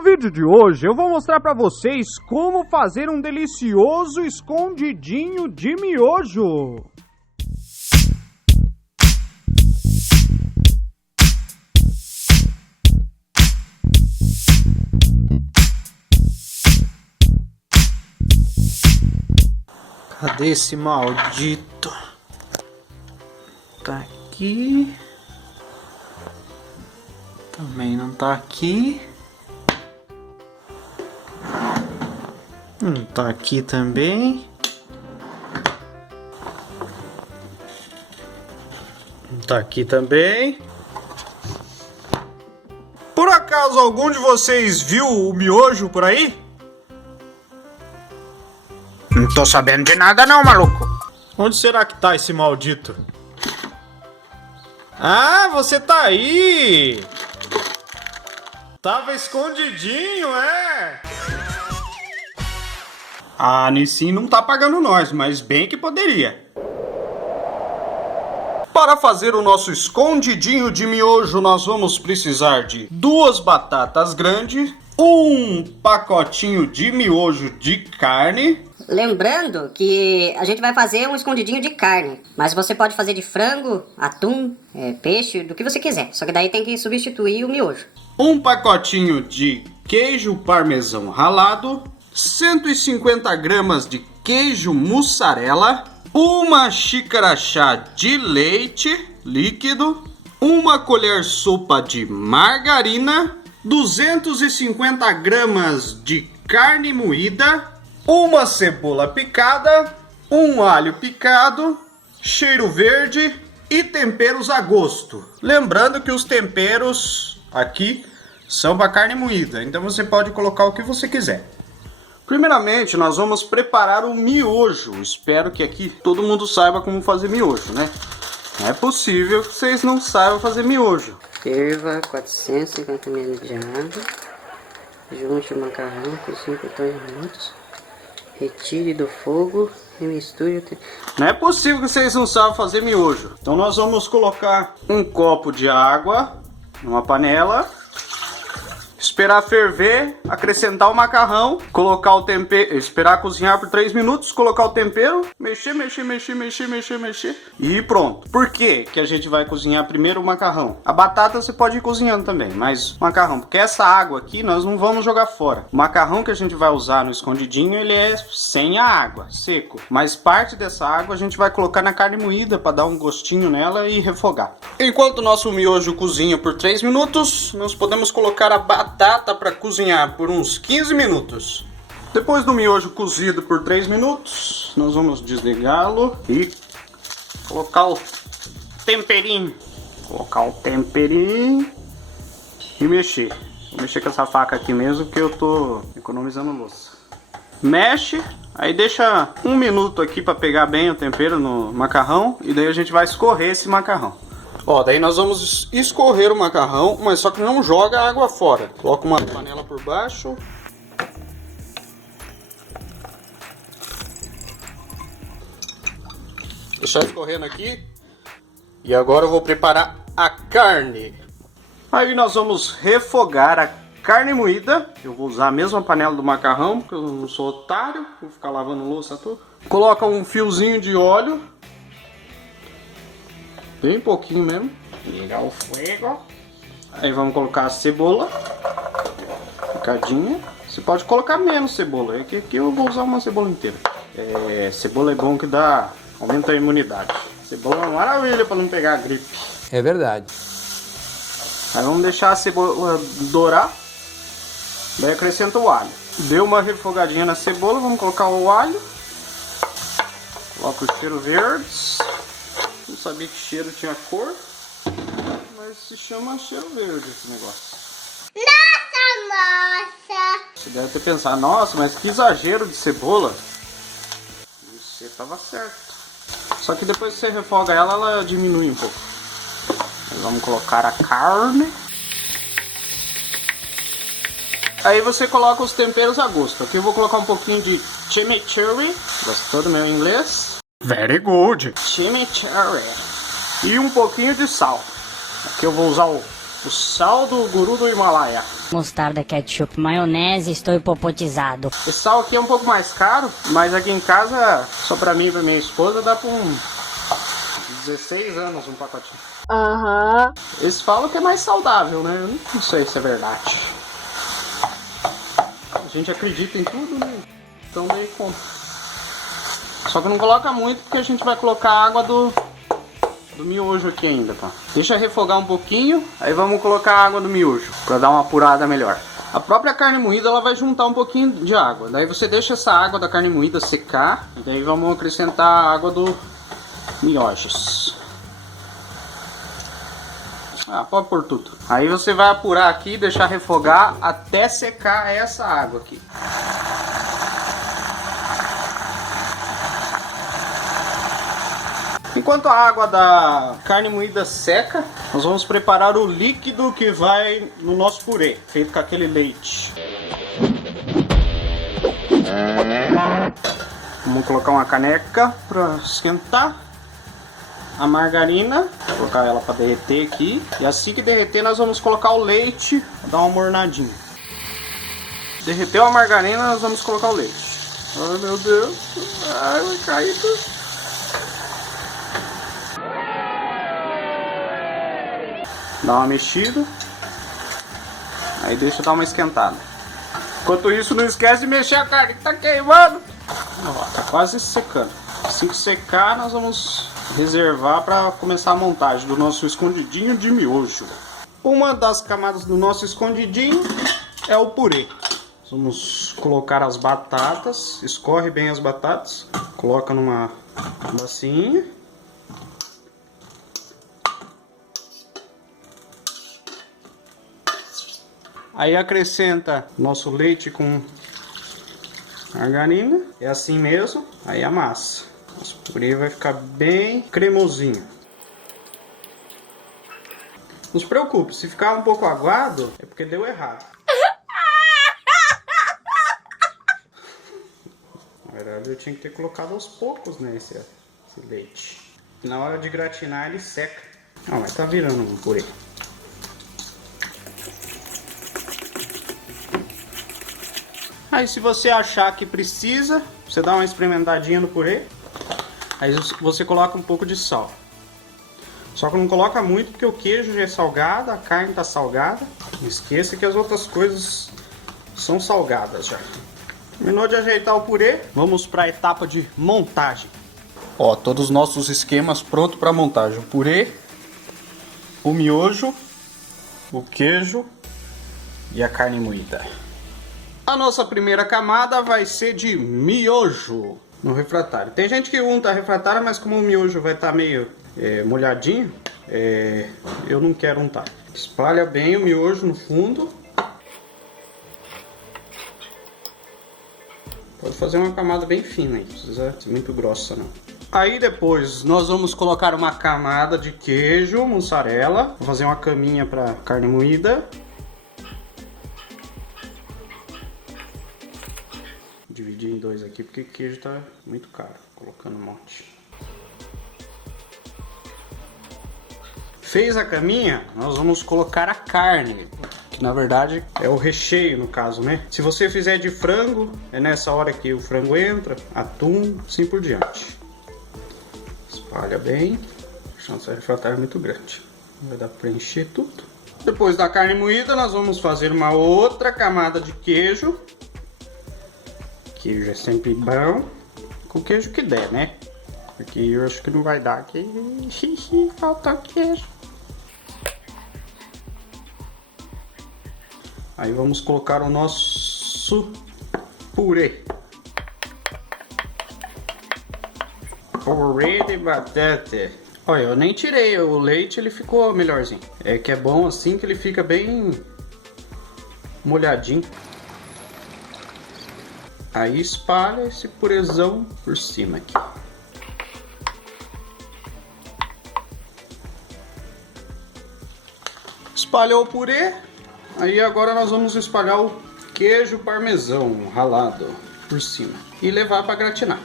No vídeo de hoje eu vou mostrar pra vocês como fazer um delicioso escondidinho de miojo. Cadê esse maldito? Tá aqui. Também não tá aqui. Não tá aqui também. Não tá aqui também. Por acaso algum de vocês viu o miojo por aí? Não tô sabendo de nada não, maluco. Onde será que tá esse maldito? Ah, você tá aí! Tava escondidinho, é? A Nissin não tá pagando nós, mas bem que poderia. Para fazer o nosso escondidinho de miojo, nós vamos precisar de 2 batatas grandes, um pacotinho de miojo de carne. Lembrando que a gente vai fazer um escondidinho de carne, mas você pode fazer de frango, atum, peixe, do que você quiser. Só que daí tem que substituir o miojo. Um pacotinho de queijo parmesão ralado, 150 gramas de queijo mussarela, uma xícara chá de leite líquido, uma colher sopa de margarina, 250 gramas de carne moída, uma cebola picada, um alho picado, cheiro verde e temperos a gosto. Lembrando que os temperos aqui são para carne moída, então você pode colocar o que você quiser. Primeiramente, nós vamos preparar o miojo. Espero que aqui todo mundo saiba como fazer miojo, né? Não é possível que vocês não saibam fazer miojo. Ferva 450 ml de água. Junte o macarrão, cozinhe por 3 minutos. Retire do fogo e misture. Não é possível que vocês não saibam fazer miojo. Então nós vamos colocar um copo de água numa panela. Esperar ferver, acrescentar o macarrão, colocar o tempero, esperar cozinhar por 3 minutos, colocar o tempero, mexer e pronto. Por que que a gente vai cozinhar primeiro o macarrão? A batata você pode ir cozinhando também, mas o macarrão, porque essa água aqui nós não vamos jogar fora. O macarrão que a gente vai usar no escondidinho, ele é sem a água, seco. Mas parte dessa água a gente vai colocar na carne moída para dar um gostinho nela e refogar. Enquanto o nosso miojo cozinha por 3 minutos, nós podemos colocar a batata para cozinhar por uns 15 minutos. Depois do miojo cozido por 3 minutos, nós vamos desligá-lo e colocar o temperinho. Colocar o temperinho e mexer. Vou mexer com essa faca aqui mesmo que eu tô economizando louça. Mexe, aí deixa 1 minuto aqui para pegar bem o tempero no macarrão e daí a gente vai escorrer esse macarrão. Ó, daí nós vamos escorrer o macarrão, mas só que não joga a água fora. Coloca uma panela por baixo. Deixar escorrendo aqui. E agora eu vou preparar a carne. Aí nós vamos refogar a carne moída. Eu vou usar a mesma panela do macarrão, porque eu não sou otário. Vou ficar lavando louça tudo. Coloca um fiozinho de óleo. Bem pouquinho mesmo. Ligar o fogo. Aí vamos colocar a cebola. Picadinha. Você pode colocar menos cebola. Aqui eu vou usar uma cebola inteira. Cebola é bom que aumenta a imunidade. Cebola é uma maravilha para não pegar gripe. É verdade. Aí vamos deixar a cebola dourar. Daí acrescenta o alho. Deu uma refogadinha na cebola. Vamos colocar o alho. Coloca o cheiro verde. Não sabia que cheiro tinha cor, mas se chama cheiro verde esse negócio. Nossa! Você deve ter pensado, nossa, mas que exagero de cebola. E você tava certo. Só que depois que você refoga ela, ela diminui um pouco. Aí vamos colocar a carne. Aí você coloca os temperos a gosto. Aqui eu vou colocar um pouquinho de chimichurri. Gostou do meu inglês? Very good. Chimichurri. E um pouquinho de sal. Aqui eu vou usar o O sal do guru do Himalaia. Mostarda, ketchup, maionese, estou hipopotizado. Esse sal aqui é um pouco mais caro, mas aqui em casa, só pra mim e pra minha esposa, dá pra 16 anos um pacotinho. Aham. Eles falam que é mais saudável, né? Eu não sei se é verdade. A gente acredita em tudo, né? Então daí compra. Só que não coloca muito porque a gente vai colocar a água do miojo aqui ainda, tá? Deixa refogar um pouquinho, aí vamos colocar a água do miojo pra dar uma apurada melhor. A própria carne moída ela vai juntar um pouquinho de água. Daí você deixa essa água da carne moída secar e daí vamos acrescentar a água do miojos. Pode pôr tudo. Aí você vai apurar aqui, deixar refogar até secar essa água aqui. Enquanto a água da carne moída seca, nós vamos preparar o líquido que vai no nosso purê, feito com aquele leite. Vamos colocar uma caneca para esquentar. A margarina, vou colocar ela para derreter aqui. E assim que derreter, nós vamos colocar o leite, dar uma mornadinha. Derreteu a margarina, nós vamos colocar o leite. Ai meu Deus, ai vai cair tudo. Dá uma mexida. Aí deixa dar uma esquentada. Enquanto isso, não esquece de mexer a carne que tá queimando. Ó, tá quase secando. Assim que secar, nós vamos reservar para começar a montagem do nosso escondidinho de miojo. Uma das camadas do nosso escondidinho é o purê. Vamos colocar as batatas. Escorre bem as batatas. Coloca numa bacinha. Aí acrescenta nosso leite com margarina. É assim mesmo. Aí amassa. Nosso purê vai ficar bem cremosinho. Não se preocupe, se ficar um pouco aguado, é porque deu errado. Na verdade eu tinha que ter colocado aos poucos, né, esse leite. Na hora de gratinar ele seca. Mas tá virando um purê. Aí se você achar que precisa, você dá uma experimentadinha no purê. Aí você coloca um pouco de sal. Só que não coloca muito porque o queijo já é salgado, a carne está salgada. Não esqueça que as outras coisas são salgadas já. Terminou de ajeitar o purê, vamos para a etapa de montagem. Ó, todos os nossos esquemas prontos para montagem. O purê, o miojo, o queijo e a carne moída. A nossa primeira camada vai ser de miojo no refratário. Tem gente que unta a refratária, mas como o miojo vai estar meio molhadinho, eu não quero untar. Espalha bem o miojo no fundo. Pode fazer uma camada bem fina aí, não precisa ser muito grossa não. Aí depois nós vamos colocar uma camada de queijo, mussarela. Vou fazer uma caminha para carne moída. Dividir em dois aqui porque o queijo tá muito caro, colocando um monte. Fez a caminha, nós vamos colocar a carne, que na verdade é o recheio no caso, né? Se você fizer de frango, é nessa hora que o frango entra, atum, assim por diante. Espalha bem, deixando essa refratária muito grande. Vai dar para encher tudo. Depois da carne moída, nós vamos fazer uma outra camada de queijo. Queijo é sempre bom, com o queijo que der, né? Porque eu acho que não vai dar aqui. Falta queijo. Aí vamos colocar o nosso purê. Purê de batata. Olha, eu nem tirei o leite, ele ficou melhorzinho. É que é bom assim que ele fica bem molhadinho. Aí espalha esse purezão por cima aqui. Espalhou o purê. Aí agora nós vamos espalhar o queijo parmesão ralado por cima. E levar para gratinar.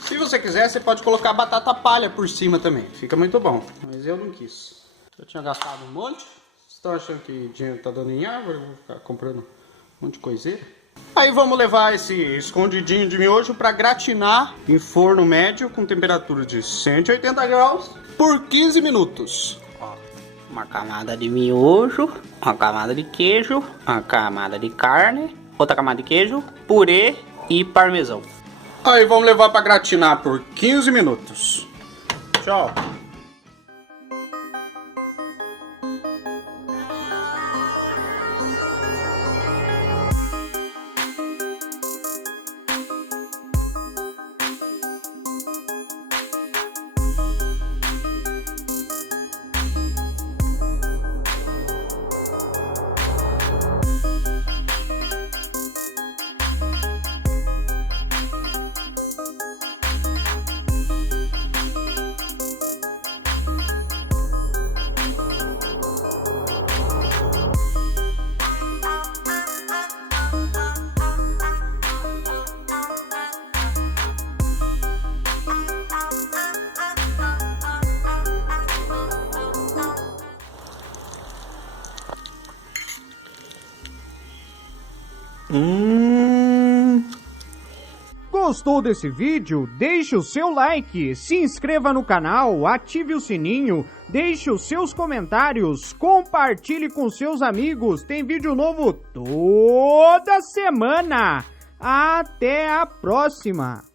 Se você quiser, você pode colocar batata palha por cima também. Fica muito bom. Mas eu não quis. Eu tinha gastado um monte. estão achando que dinheiro tá dando em árvore? Vou ficar comprando um monte de coiseira. Aí vamos levar esse escondidinho de miojo para gratinar em forno médio com temperatura de 180 graus por 15 minutos. Ó, uma camada de miojo, uma camada de queijo, uma camada de carne, outra camada de queijo, purê e parmesão. Aí vamos levar para gratinar por 15 minutos. Tchau. Gostou desse vídeo? Deixe o seu like, se inscreva no canal, ative o sininho, deixe os seus comentários, compartilhe com seus amigos. Tem vídeo novo toda semana. Até a próxima!